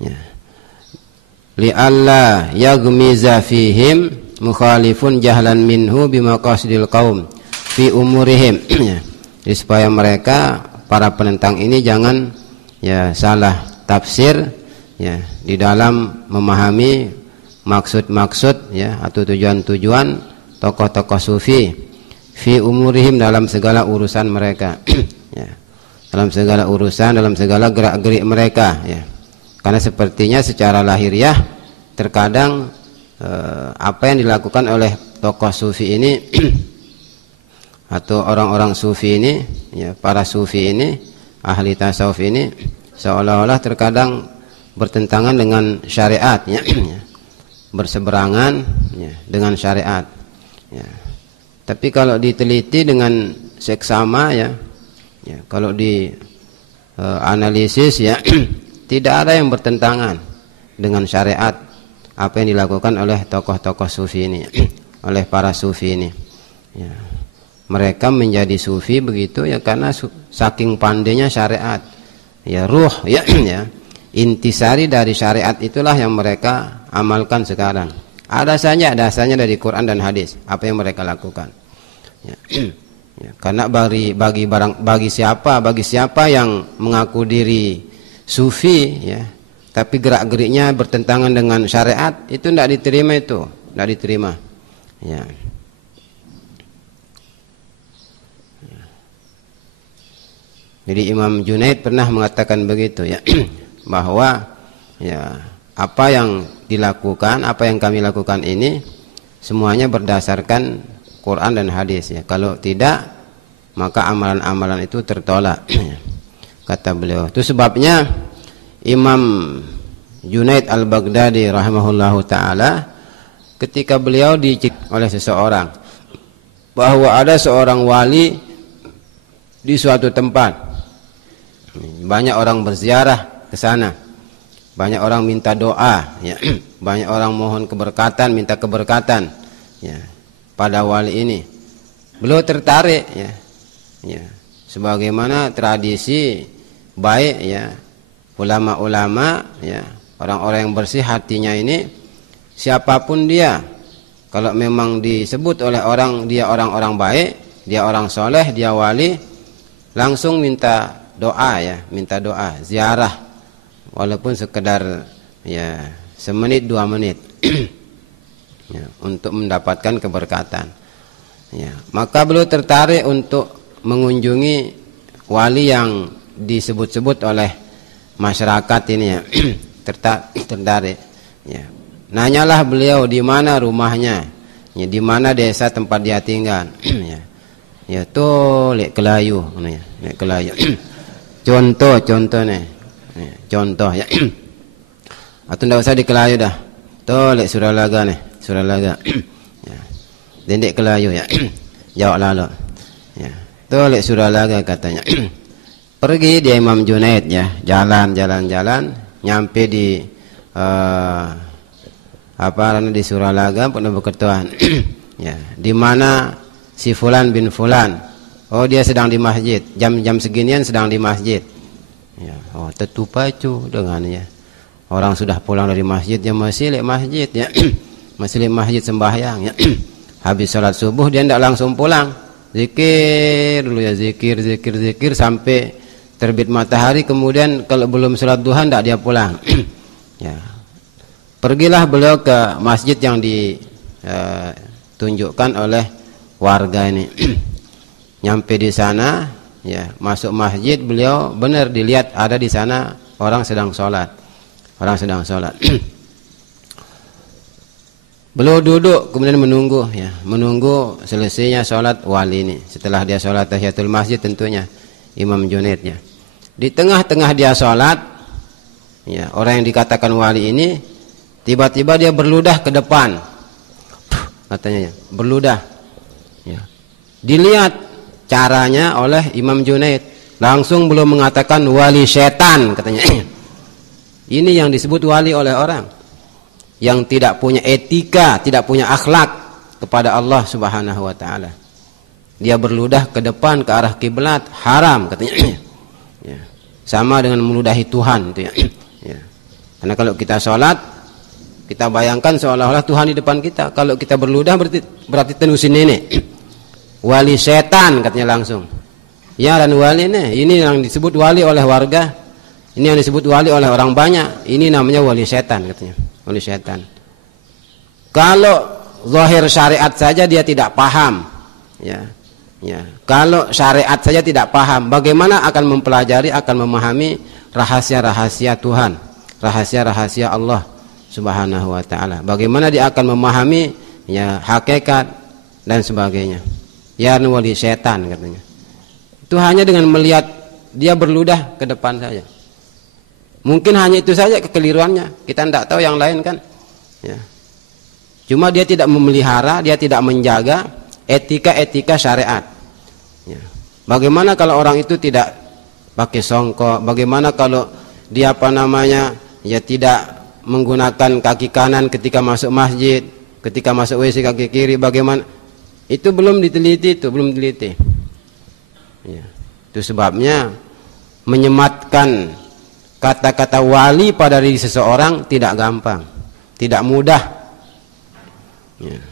Ya. Li'alla yaghmiza fihim mukhalifun jahlan minhu bimaqasidil qaum fi umurihim. Ya. Jadi supaya mereka para penentang ini jangan ya salah tafsir ya di dalam memahami maksud-maksud ya atau tujuan-tujuan tokoh-tokoh sufi fi umurihim dalam segala urusan mereka. Ya. Dalam segala urusan, dalam segala gerak-gerik mereka ya. Karena sepertinya secara lahiriah terkadang apa yang dilakukan oleh tokoh sufi ini atau orang-orang sufi ini ya, para sufi ini, ahli tasawuf ini seolah-olah terkadang bertentangan dengan syariat ya. Berseberangan ya, dengan syariat ya. Tapi kalau diteliti dengan seksama ya, kalau di analisis ya tidak ada yang bertentangan dengan syariat apa yang dilakukan oleh tokoh-tokoh sufi ini, oleh para sufi ini. Ya. Mereka menjadi sufi begitu ya karena saking pandainya syariat. Ya ruh ya, ya. Intisari dari syariat itulah yang mereka amalkan sekarang. Ada saja dasarnya dari Quran dan hadis apa yang mereka lakukan. Ya. Ya, karena bagi siapa yang mengaku diri sufi ya, tapi gerak-geriknya bertentangan dengan syariat, itu tidak diterima, tidak diterima. Ya. Jadi Imam Junaid pernah mengatakan begitu ya, bahwa ya apa yang dilakukan, apa yang kami lakukan ini semuanya berdasarkan Quran dan hadis ya. Kalau tidak maka amalan-amalan itu tertolak. Kata beliau. Itu sebabnya Imam Junaid al-Baghdadi rahimahullahu taala ketika beliau dicek oleh seseorang bahwa ada seorang wali di suatu tempat. Banyak orang berziarah ke sana. Banyak orang minta doa ya. Banyak orang mohon keberkatan, minta keberkatan ya. Pada wali ini beliau tertarik ya, ya. Sebagaimana tradisi baik ya ulama-ulama ya, orang-orang yang bersih hatinya ini, siapapun dia kalau memang disebut oleh orang dia orang-orang baik, dia orang soleh, dia wali, langsung minta doa ya, minta doa ziarah walaupun sekedar ya semenit 2 menit. Ya, untuk mendapatkan keberkatan ya, maka beliau tertarik untuk mengunjungi wali yang disebut-sebut oleh masyarakat ini ya. Tertarik ya. Nanyalah beliau di mana rumahnya ya, di mana desa tempat dia tinggal ya. Ya tuh lek Kelayu ya, lek Kelayu. Contoh nih ya, contoh ya. Atau ndak usah di Kelayu dah, tuh lek Suralaga nih, Suralaga ya. Dendek Kelayu ya. Jawab lalu ya. Tolek Suralaga katanya. Pergi dia Imam Junaid ya, jalan, nyampe di di Suralaga pernah berketuan. Ya, di mana si Fulan bin Fulan? Oh, dia sedang di masjid. Jam-jam seginian sedang di masjid. Ya, oh tertupacu dengannya. Orang sudah pulang dari masjid, dia masih di masjid ya. Masih di masjid sembahyang ya. Habis sholat subuh dia tidak langsung pulang. Zikir dulu ya, zikir sampai terbit matahari, kemudian kalau belum sholat duha tidak dia pulang. Ya. Pergilah beliau ke masjid yang ditunjukkan oleh warga ini. Nyampe di sana ya, masuk masjid, beliau benar dilihat ada di sana orang sedang sholat. Beliau duduk kemudian menunggu ya, menunggu selesainya sholat wali ini. Setelah dia sholat tahiyatul masjid tentunya Imam Junaid ya. Di tengah-tengah dia sholat ya, orang yang dikatakan wali ini tiba-tiba dia berludah ke depan. Katanya ya, berludah ya. Dilihat caranya oleh Imam Junaid, langsung belum mengatakan wali setan katanya. Ini yang disebut wali oleh orang yang tidak punya etika, tidak punya akhlak kepada Allah Subhanahu wa taala. Dia berludah ke depan ke arah kiblat, haram katanya. Ya. Sama dengan meludahi Tuhan itu ya. Ya. Karena kalau kita sholat, kita bayangkan seolah-olah Tuhan di depan kita. Kalau kita berludah berarti tenusin nenek. Wali setan katanya langsung. Ya, dan wali ini yang disebut wali oleh warga. Ini yang disebut wali oleh orang banyak. Ini namanya wali setan katanya. Wali setan. Kalau zahir syariat saja dia tidak paham. Ya. Kalau syariat saja tidak paham, bagaimana akan mempelajari, akan memahami rahasia-rahasia Tuhan, rahasia-rahasia Allah Subhanahu wa taala. Bagaimana dia akan memahami ya hakikat dan sebagainya. Ya, wali setan katanya. Itu hanya dengan melihat dia berludah ke depan saja. Mungkin hanya itu saja kekeliruannya. Kita tidak tahu yang lain kan. Ya. Cuma dia tidak memelihara, dia tidak menjaga etika-etika syariat. Ya. Bagaimana kalau orang itu tidak pakai songkok? Bagaimana kalau dia ya tidak menggunakan kaki kanan ketika masuk masjid, ketika masuk WC kaki kiri? Bagaimana? Itu belum diteliti, belum diteliti. Ya. Itu sebabnya menyematkan kata-kata wali pada diri seseorang tidak gampang, tidak mudah. Ya.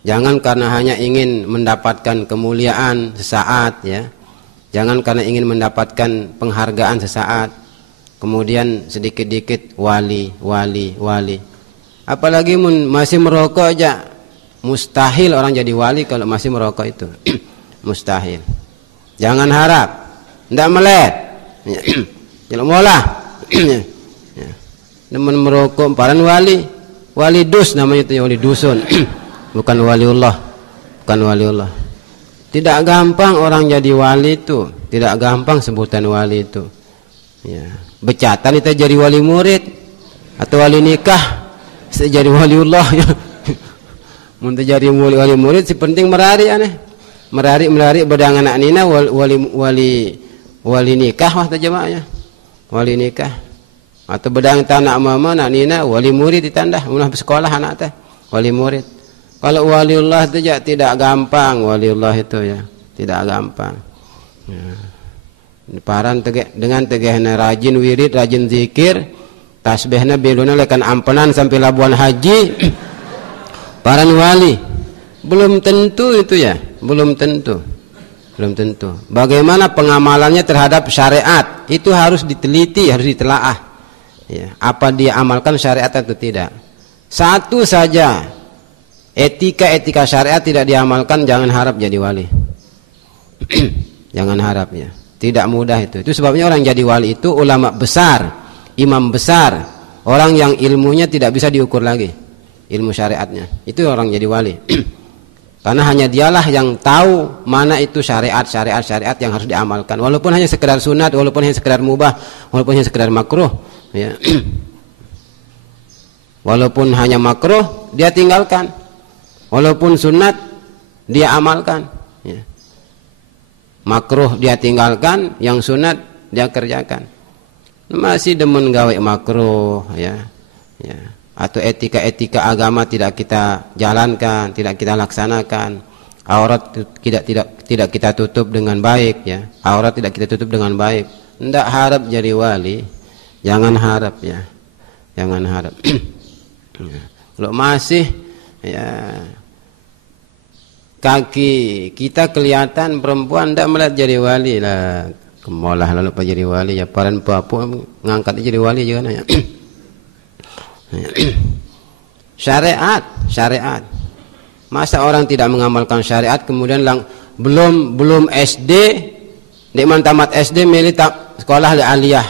Jangan karena hanya ingin mendapatkan kemuliaan sesaat, ya. Jangan karena ingin mendapatkan penghargaan sesaat, kemudian sedikit-dikit wali. Apalagi masih merokok aja, mustahil orang jadi wali kalau masih merokok itu. Mustahil. Jangan harap, tidak melet. Jangan molah. Demen merokok, paran wali dus namanya itu, wali dusun. Bukan waliullah. Tidak gampang orang jadi wali itu. Tidak gampang sebutan wali itu. Ya. Becatan itu jadi wali murid atau wali nikah, jadi waliullah. Untuk jadi wali murid si penting merari aneh. Merari bedang anak nina wali nikah waktu jemaahnya. Wali nikah. Atau bedang tanah mama anak nina wali murid ditanda ulah sekolah anak teh wali murid. Kalau waliullah itu ya tidak gampang, waliullah itu ya tidak gampang. Ya. Paran dengan tegehna rajin wirid, rajin zikir, tasbihna beluna lekan ampenan sampai Labuan Haji. Paran wali. Belum tentu itu ya, belum tentu. Bagaimana pengamalannya terhadap syariat? Itu harus diteliti, harus ditelaah. Ya, apa dia amalkan syariat atau tidak? Satu saja etika syariat tidak diamalkan, jangan harap jadi wali. Jangan harap ya. Tidak mudah itu. Itu sebabnya orang jadi wali itu ulama besar, imam besar, orang yang ilmunya tidak bisa diukur lagi, ilmu syariatnya. Itu orang jadi wali. Karena hanya dialah yang tahu mana itu syariat yang harus diamalkan. Walaupun hanya sekedar sunat, walaupun hanya sekedar mubah, walaupun hanya sekedar makruh, ya. Walaupun hanya makruh dia tinggalkan. Walaupun sunat dia amalkan, ya. Makruh dia tinggalkan, yang sunat dia kerjakan. Masih demen gawe makruh, ya. Atau etika agama tidak kita jalankan, tidak kita laksanakan. Aurat tidak kita tutup dengan baik, ya. Aurat tidak kita tutup dengan baik. Tidak harap jadi wali, jangan harap, ya. Jangan harap. Ya. Kalau masih ya kaki kita kelihatan perempuan tidak melihat jadi wali lah, kemolah lalu pak jadi wali ya, paran papu ngangkat jadi wali juga ya. Syariat masa orang tidak mengamalkan syariat kemudian belum SD nikmat tamat SD milih sekolah aliyah,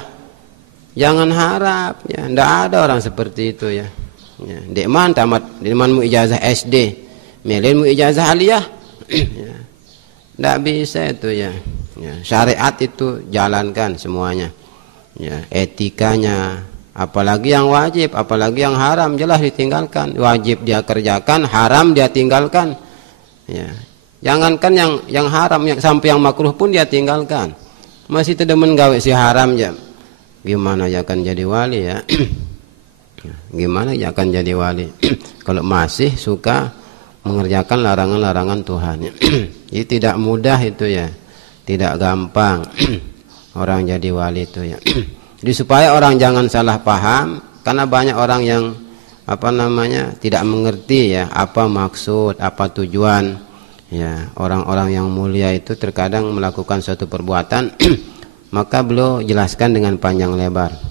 jangan harap ya, tidak ada orang seperti itu ya. Nikmat tamat nikmatmu ijazah SD milihmu ijazah aliyah, ya. Tidak bisa itu ya. Syariat itu jalankan semuanya, ya. Etikanya, apalagi yang wajib, apalagi yang haram jelas ditinggalkan. Wajib dia kerjakan, haram dia tinggalkan, ya. Jangankan yang haram, sampai yang makruh pun dia tinggalkan. Masih tidak menggawe si haram ya, gimana ya akan jadi wali ya? Gimana ya akan jadi wali kalau masih suka mengerjakan larangan-larangan Tuhan. Jadi tidak mudah itu ya, tidak gampang orang jadi wali itu ya. Jadi supaya orang jangan salah paham, karena banyak orang yang tidak mengerti ya apa maksud, apa tujuan. Ya, orang-orang yang mulia itu terkadang melakukan suatu perbuatan maka beliau jelaskan dengan panjang lebar.